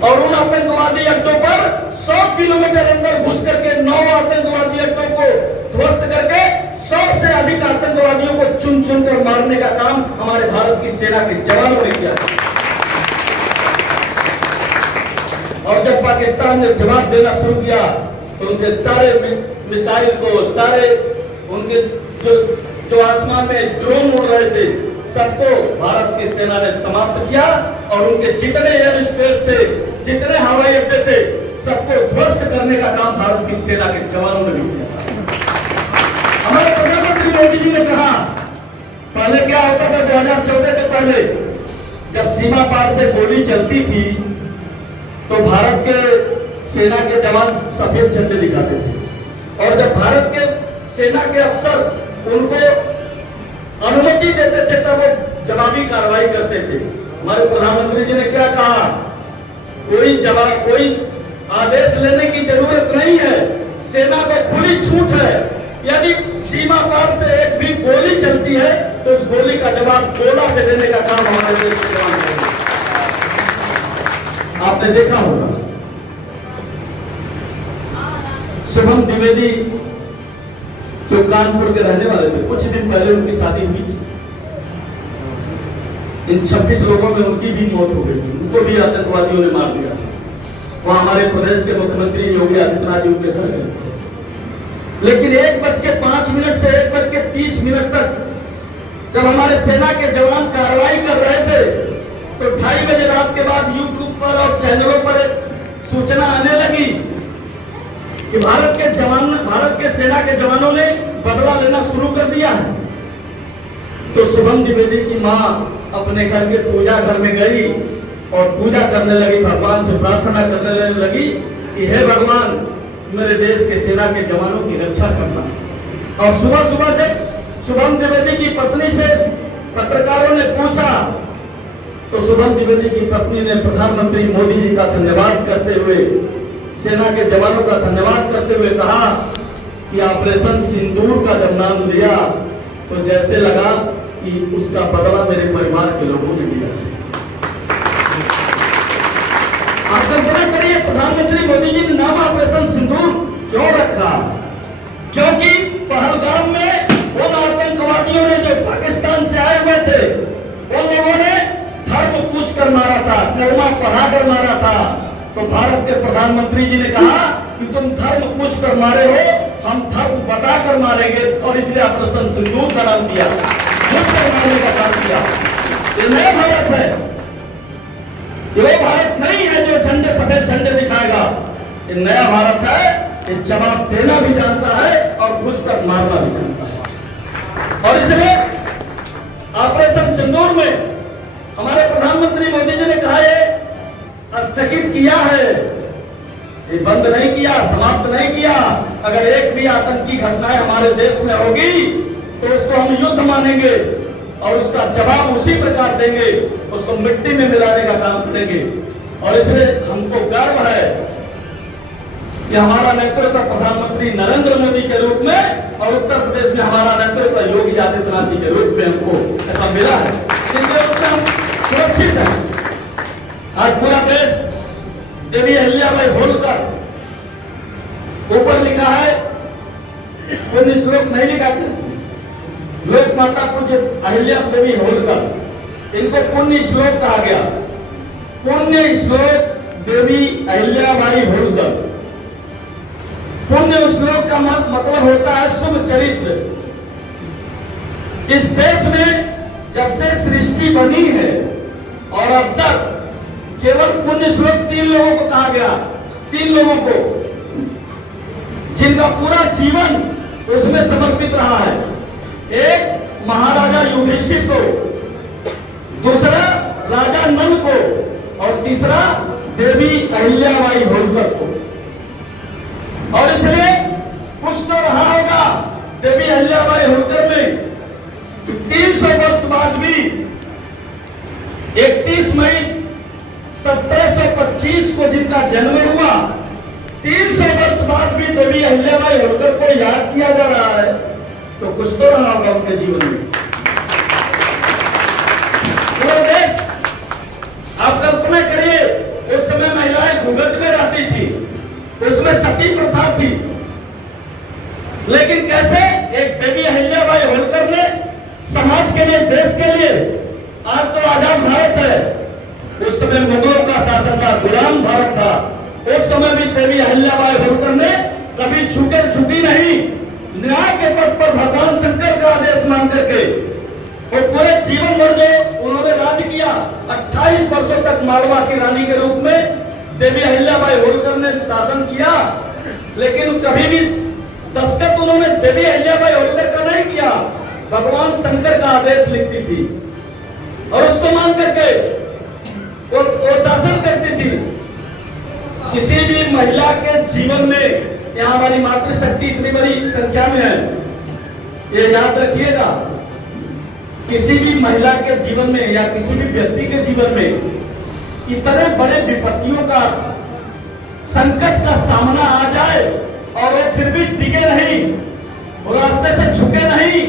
और उन आतंकवादी अड्डों पर 100 किलोमीटर अंदर घुस करके 9 आतंकवादी अड्डों को ध्वस्त करके 100 से अधिक आतंकवादियों को चुन चुन कर मारने का काम हमारे भारत की सेना के जवानों ने किया। और जब पाकिस्तान ने जवाब देना शुरू किया तो उनके सारे मिसाइल को, सारे उनके जो आसमान में ड्रोन उड़ रहे थे, सबको भारत की सेना ने समाप्त किया। और उनके जितने एयर स्पेस थे, जितने हवाई अड्डे थे, सबको ध्वस्त करने का काम भारत की सेना के जवानों ने भी किया। हमारे प्रधानमंत्री मोदी जी ने कहा, पहले क्या होता था 2014 के पहले, जब सीमा पार से गोली चलती थी तो भारत के सेना के जवान सफेद झंडे दिखाते थे। और जब भारत के सेना के अफसर उनको अनुमति देते थे तब वो जवाबी कार्रवाई करते थे। हमारे प्रधानमंत्री जी ने क्या कहा, कोई आदेश लेने की जरूरत नहीं है, सेना को खुली छूट है। यदि सीमा पार से एक भी गोली चलती है तो उस गोली का जवाब गोला से देने का काम हमारे देश के जवान करेंगे। आपने देखा होगा शुभम द्विवेदी जो कानपुर के रहने वाले थे, कुछ दिन पहले उनकी शादी हुई थी। इन 26 लोगों में उनकी भी मौत हो गई थी, उनको भी आतंकवादियों ने मार दिया था। वहां हमारे प्रदेश के मुख्यमंत्री योगी आदित्यनाथ जी उनके घर गए थे। लेकिन 1:05 से 1:30 तक जब हमारे सेना के जवान कार्रवाई कर रहे थे तो 2:30 बजे रात के बाद यूट्यूब पर और चैनलों पर सूचना आने लगी कि भारत के सेना के जवानों ने बदला लेना शुरू कर दिया है। तो शुभम द्विवेदी की मां अपने घर के पूजा घर में गई और पूजा करने लगी, भगवान से प्रार्थना करने लगी कि हे भगवान, मेरे देश के सेना के जवानों की रक्षा करना। और सुबह सुबह जब शुभम द्विवेदी की पत्नी से पत्रकारों ने पूछा तो शुभम द्विवेदी की पत्नी ने प्रधानमंत्री मोदी जी का धन्यवाद करते हुए, सेना के जवानों का धन्यवाद करते हुए कहा कि ऑपरेशन सिंदूर का जब नाम लिया तो जैसे लगा कि उसका बदला मेरे परिवार के लोगों ने लिया है। आप कल्पना करिए, प्रधानमंत्री मोदी जी ने नाम ऑपरेशन सिंदूर क्यों रखा? क्योंकि पहलगाम में उन आतंकवादियों ने जो पाकिस्तान से आए हुए थे, उन लोगों ने धर्म पूछ कर मारा था, कलमा पढ़ा कर मारा था। तो भारत के प्रधानमंत्री जी ने कहा कि तुम धर्म पूछ कर मारे हो, हम धर्म बता कर मारेंगे। और इसलिए ऑपरेशन सिंदूर का नाम दिया, पूछ कर मारने का काम किया। ये नया भारत है, ये भारत नहीं है जो झंडे सफेद झंडे दिखाएगा। ये नया भारत है, ये जवाब देना भी जानता है और घुस कर मारना भी जानता है। और इसलिए ऑपरेशन सिंदूर में हमारे प्रधानमंत्री मोदी जी ने कहा ये स्थगित किया है, ये बंद नहीं किया, समाप्त नहीं किया। अगर एक भी आतंकी घटनाएं हमारे देश में होगी तो उसको हम युद्ध मानेंगे और उसका जवाब उसी प्रकार देंगे, उसको मिट्टी में मिलाने का काम करेंगे। और इसलिए हमको गर्व है कि हमारा नेतृत्व प्रधानमंत्री नरेंद्र मोदी के रूप में और उत्तर प्रदेश में हमारा नेतृत्व योगी आदित्यनाथ जी के रूप में हमको ऐसा मिला है, जिसके रूप में हम सुरक्षित हैं। आज पूरा देश देवी अहिल्याबाई होलकर, ऊपर लिखा है, पुण्य श्लोक नहीं लिखा था, लोक माता पूज्य अहिल्या देवी होलकर, इनको पुण्य श्लोक कहा गया। पुण्य श्लोक देवी अहिल्याबाई होलकर। पुण्य श्लोक का मतलब होता है शुभ चरित्र। इस देश में जब से सृष्टि बनी है और अब तक केवल पुण्य श्लोक 3 लोगों को कहा गया, 3 लोगों को जिनका पूरा जीवन उसमें समर्पित रहा है। एक महाराजा युधिष्ठिर को, दूसरा राजा नल को और तीसरा देवी अहिल्याबाई होलकर को। और इसलिए कुछ तो रहा होगा देवी अहिल्याबाई होलकर में 300 वर्ष बाद भी 31 मई 1725 को जिनका जन्म हुआ, 300 वर्ष बाद भी देवी अहिल्याबाई होलकर को याद किया जा रहा है, तो कुछ तो रहा होगा उनके जीवन में। पूरा देश, आप कल्पना करिए, उस समय महिला घूंघट में रहती थी, उसमें सती प्रथा थी। लेकिन कैसे एक देवी अहिल्याबाई होलकर ने समाज के लिए, देश के लिए, आज तो आजाद भारत है, उस समय मुगलों का शासन था, गुलाम भारत था, उस समय भी देवी अहिल्याबाई होलकर ने कभी झुकी नहीं, न्याय के पद पर भगवान शंकर का आदेश मान करके और पूरे जीवन भर जो उन्होंने राज किया, 28 वर्षों तक मालवा की रानी के रूप में देवी अहिल्याबाई होलकर ने शासन किया। लेकिन कभी भी दस्तखत उन्होंने देवी अहिल्याबाई होलकर का नहीं किया, भगवान शंकर का आदेश लिखती थी और उसको मान करके वो शासन करती थी। किसी भी महिला के जीवन में, यहाँ हमारी मातृशक्ति इतनी बड़ी संख्या में है, ये याद रखिएगा, किसी भी महिला के जीवन में या किसी भी व्यक्ति के जीवन में इतने बड़े विपत्तियों का, संकट का सामना आ जाए और वो फिर भी टिके नहीं, वो रास्ते से झुके नहीं,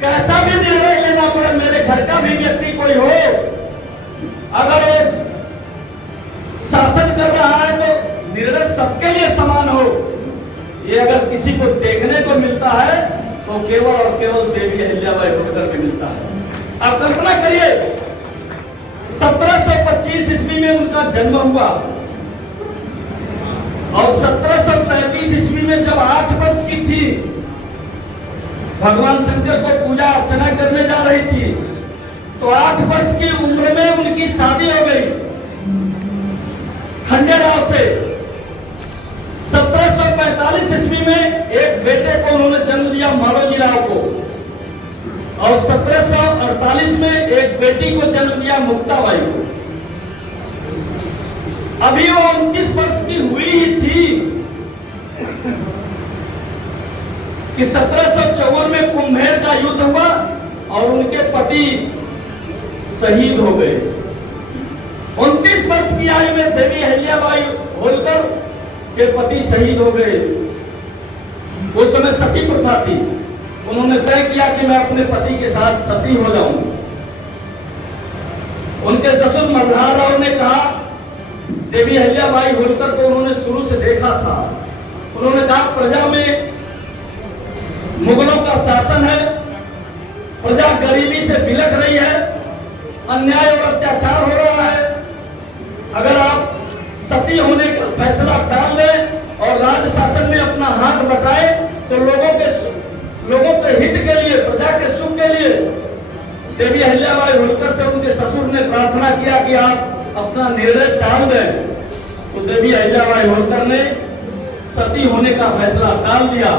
कैसा भी निर्णय लेना पड़े, मेरे घर का भी व्यक्ति कोई हो, अगर वो शासन कर रहा है तो निर्णय सबके लिए समान हो, ये अगर किसी को देखने को मिलता है तो केवल और केवल देवी अहिल्याबाई होलकर में मिलता है। आप कल्पना करिए, 1725 ईस्वी में उनका जन्म हुआ और 1733 ईस्वी में जब 8 वर्ष की थी, भगवान शंकर को पूजा अर्चना करने जा रही थी, तो 8 वर्ष की उम्र में उनकी शादी हो गई खंडेराव से। 1745 ईस्वी में एक बेटे को उन्होंने जन्म दिया, मालोजी राव को, और 1748 में एक बेटी को जन्म दिया, मुक्ताबाई को। अभी वो 29 वर्ष की हुई ही थी कि 1754 में कुंभेर का युद्ध हुआ और उनके पति शहीद हो गए। 29 वर्ष की आयु में देवी अहिल्याबाई होलकर के पति शहीद हो गए। उस समय सती प्रथा थी, उन्होंने तय किया कि मैं अपने पति के साथ सती हो जाऊं। उनके ससुर मल्हार राव ने कहा, देवी अहिल्याबाई होलकर को उन्होंने शुरू से देखा था, उन्होंने कहा प्रजा में मुगलों का शासन है, प्रजा गरीबी से बिलख रही है, अन्याय और अत्याचार हो रहा है, अगर आप सती होने का फैसला टाल दें और राज्य शासन में अपना हाथ बटाए तो लोगों के हित के लिए, प्रजा के सुख के लिए, देवी अहिल्याबाई होलकर से उनके ससुर ने प्रार्थना किया कि आप अपना निर्णय टाल दें। तो देवी अहिल्याबाई होलकर ने सती होने का फैसला टाल दिया।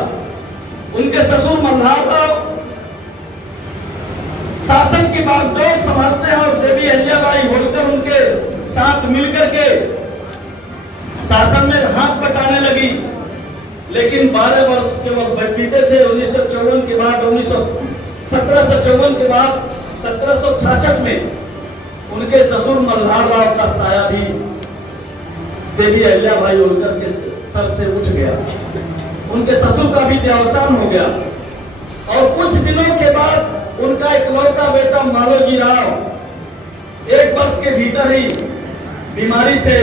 उनके ससुर मल्हार राव शासन की बागडोर संभालते हैं और देवी अहिल्याबाई होलकर उनके साथ मिलकर के शासन में हाथ बटाने लगी। लेकिन 12 वर्ष केवल बीते थे। 1954 के बाद 1754 के बाद 1766 में उनके ससुर मल्हार राव का साया भी देवी अहिल्याबाई होलकर के सर से उठ गया, उनके ससुर का भी देहावसान हो गया और कुछ दिनों के बाद उनका इकलौता बेटा मालोजी राव 1 वर्ष के भीतर ही बीमारी से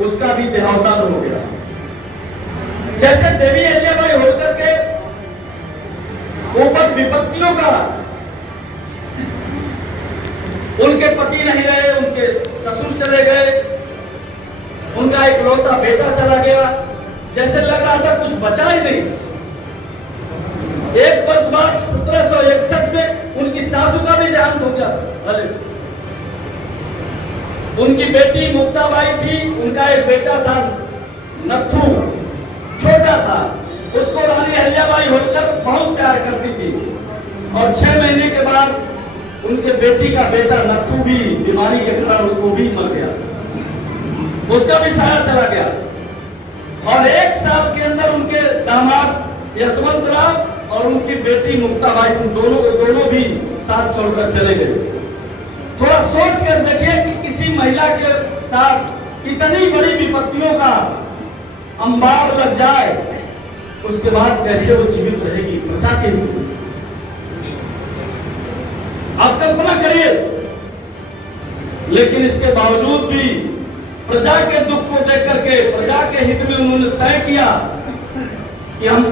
उसका भी देहावसान हो गया। जैसे देवी अहिल्याबाई होलकर के ऊपर विपत्तियों का, उनके पति नहीं रहे, उनके ससुर चले गए, उनका इकलौता बेटा चला गया, जैसे लग रहा था कुछ बचा ही नहीं। 1 वर्ष बाद 1761 में उनकी सासू का भी देहांत हो गया। अरे उनकी बेटी मुक्ताबाई थी, उनका एक बेटा था नथु, छोटा था, उसको रानी अहिल्याबाई होलकर बहुत प्यार करती थी और 6 महीने के बाद उनके बेटी का बेटा नथु भी बीमारी के कारण वो भी मर गया, उसका भी साया चला गया। और 1 साल के अंदर उनके दामाद यशवंत राव और उनकी बेटी मुक्ताबाई दोनों भी साथ छोड़कर चले गए। थोड़ा सोच कर देखिए कि किसी महिला के साथ इतनी बड़ी विपत्तियों का अंबार लग जाए, उसके बाद कैसे वो जीवित रहेगी प्रजा के हित। आप कल्पना करिए। लेकिन इसके बावजूद भी प्रजा के दुख को देख करके प्रजा के हित में उन्होंने तय किया कि हम